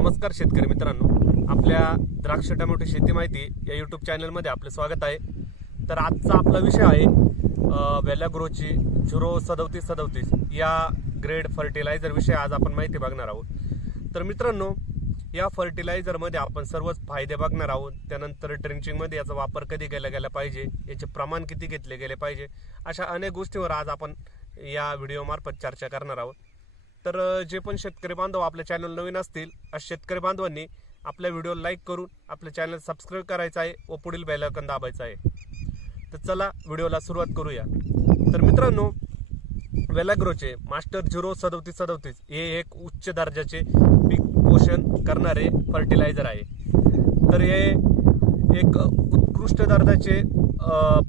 नमस्कार शेतकरी मित्रांनो, आपल्या द्राक्ष टोमॅटो शेती माहिती या यूट्यूब चॅनलमध्ये आपले स्वागत आहे। तर आजचा आपला विषय आहे वेलाग्रोची 03737 या ग्रेड फर्टिलायझर विषयी आज आपण माहिती बघणार आहोत। तर मित्रांनो, या फर्टिलायझर मध्ये आपण सर्वच फायदे बघणार आहोत। त्यानंतर ड्रिंचिंग मध्ये याचा वापर कधी केला गेला पाहिजे, याचे प्रमाण किती घेतले गेले पाहिजे, अशा अनेक गोष्टींवर आज आपण या व्हिडिओ मार्फत चर्चा करणार आहोत। तर जे पण शेतकरी बांधव आपल्या चॅनल नवीन असतील अशा शेतकरी बांधवांनी आपल्या व्हिडिओ लाईक करून आपल्या चॅनल सबस्क्राइब करायचं आहे व पुढील बेल आयकॉन दाबायचं आहे। तर चला व्हिडिओला सुरुवात करूया। तर मित्रांनो, वेलाग्रोचे मास्टर 03737 हे एक उच्च दर्जाचे पीक पोषण करणारे फर्टिलायझर आहे। तर हे एक उत्कृष्ट दर्जाचे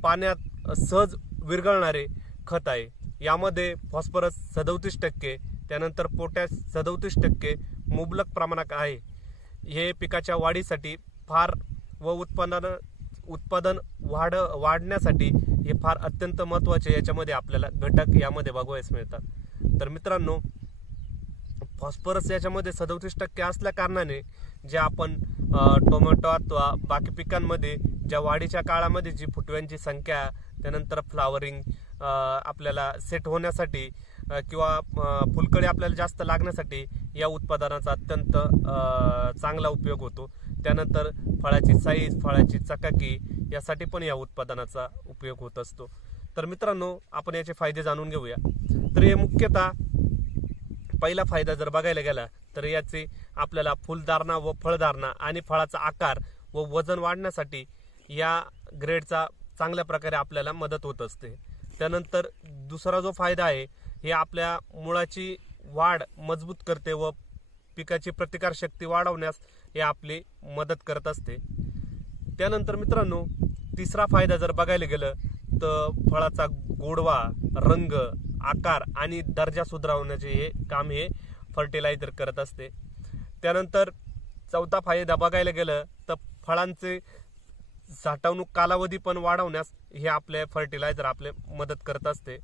पाण्यात सहज विरघळणारे खत आहे। यामध्ये फॉस्फरस 37%, त्यानंतर पोटॅश 37% मुबलक प्रमाणात आहे। हे पिकाच्या वाढीसाठी फार व उत्पादन वाढण्यासाठी हे फार अत्यंत महत्त्वाचे याच्यामध्ये आपल्याला घटक यामध्ये बघायला मिळतात। तर मित्रांनो, फॉस्फरस याच्यामध्ये 37% असल्या कारणाने जे आपण टोमॅटो अथवा बाकी पिकांमध्ये ज्या वाढीच्या काळामध्ये जी फुटव्यांची संख्या, त्यानंतर फ्लावरिंग आपल्याला सेट होण्यासाठी किंवा फुलकळी आपल्याला जास्त लागण्यासाठी या उत्पादनाचा अत्यंत चांगला उपयोग होतो। त्यानंतर फळाची साईज, फळाची चकाकी यासाठी पण या उत्पादनाचा उपयोग होत असतो। तर मित्रांनो, आपण याचे फायदे जाणून घेऊया। तर हे मुख्यतः पहिला फायदा जर बघायला गेला तर याचे आपल्याला फुलधारणा व फळधारणा आणि फळाचा आकार व वजन वाढण्यासाठी या ग्रेडचा चांगल्या प्रकारे आपल्याला मदत होत असते। त्यानंतर दुसरा जो फायदा आहे, हे आपल्या मुळाची वाढ मजबूत करते व पिकाची प्रतिकार शक्ती वाढवण्यास हे आपली मदत करत असते। त्यानंतर मित्रांनो, तिसरा फायदा जर बघायला गेलं तर फळाचा गोडवा, रंग, आकार आणि दर्जा सुधारवण्याचे हे काम हे फर्टिलायझर करत असते। त्यानंतर चौथा फायदा बघायला गेलं तर फळांचे साठवणूक कालावधी पण वाढवण्यास हे आपले फर्टिलायझर आपले मदत करत असते।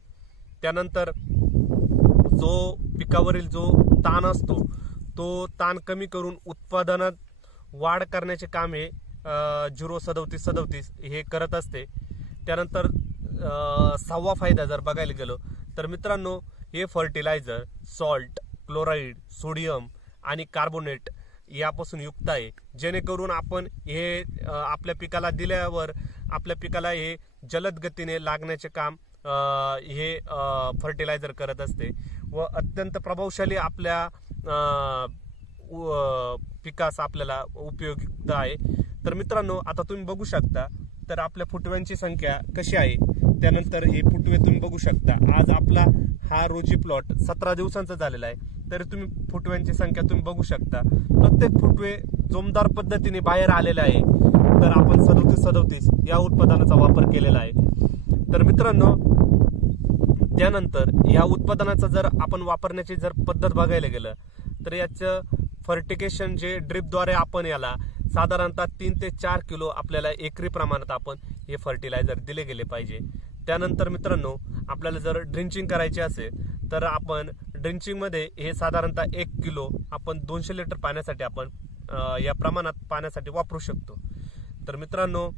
त्यानंतर जो पिकावरील जो ताण असतो तो ताण कमी करून उत्पादनात वाढ करण्याचे काम हे 03737 हे करत असते। त्यानंतर सहावा फायदा जर बघायला गेलो तर मित्रांनो, हे फर्टिलायझर सॉल्ट, क्लोराईड, सोडियम आणि कार्बोनेट यापासून युक्त आहे, जेणेकरून आपण हे आपल्या पिकाला दिल्यावर आपल्या पिकाला हे जलद गतीने लागण्याचे काम हे फर्टिलायझर करत असते व अत्यंत प्रभावशाली आपल्या पिकास आपल्याला उपयुक्त आहे। तर मित्रांनो, आता तुम्ही बघू शकता तर आपल्या फुटव्यांची संख्या कशी आहे। त्यानंतर हे फुटवे तुम्ही बघू शकता। आज आपला हा रोजी प्लॉट 17 दिवसांचा झालेला आहे, तरी तुम्ही फुटव्यांची संख्या तुम्ही बघू शकता। प्रत्येक फुटवे जोमदार पद्धतीने बाहेर आलेला आहे। तर आपण 3737 या उत्पादनाचा वापर केलेला आहे। तर मित्रांनो, त्यानंतर या उत्पादनाचा जर आपण वापरण्याची जर पद्धत बघायला गेलं तर याचं फर्टिगेशन जे ड्रिपद्वारे आपण याला साधारणतः 3 ते 4 किलो आपल्याला एकरी प्रमाणात आपण हे फर्टिलायझर दिले गेले पाहिजे। त्यानंतर मित्रांनो, आपल्याला जर ड्रिंचिंग करायची असेल तर आपण ड्रिंचिंग मध्ये हे साधारणतः 1 किलो आपण 200 लिटर पाण्यासाठी आपण या प्रमाणात पाण्यासाठी वापरू शकतो। तर मित्रांनो,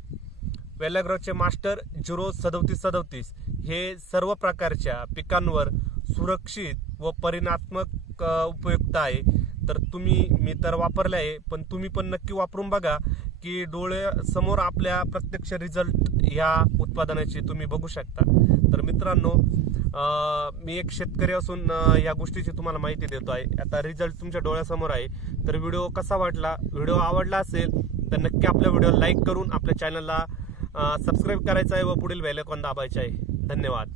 वेलाग्रोचे मास्टर 03737 हे सर्व प्रकारच्या पिकांवर सुरक्षित व परिणामात्मक उपयुक्त आहे। तर मी तर वापरले आहे, पण तुम्ही पण नक्की वापरून बघा की डोळे समोर आपल्या प्रत्यक्ष रिझल्ट या उत्पादनाचे तुम्ही बघू शकता। तर मित्रांनो, मी एक शेतकरी असून या गोष्टीची तुम्हाला माहिती देतो आहे। आता रिझल्ट तुमच्या डोळ्यासमोर आहे। तर व्हिडिओ कसा वाटला, व्हिडिओ आवडला असेल तर नक्की आपल्या व्हिडिओ लाईक करून आपल्या चॅनलला सबस्क्राइब करायचं आहे व पुढील बेल आयकॉन दाबायचे आहे। धन्यवाद।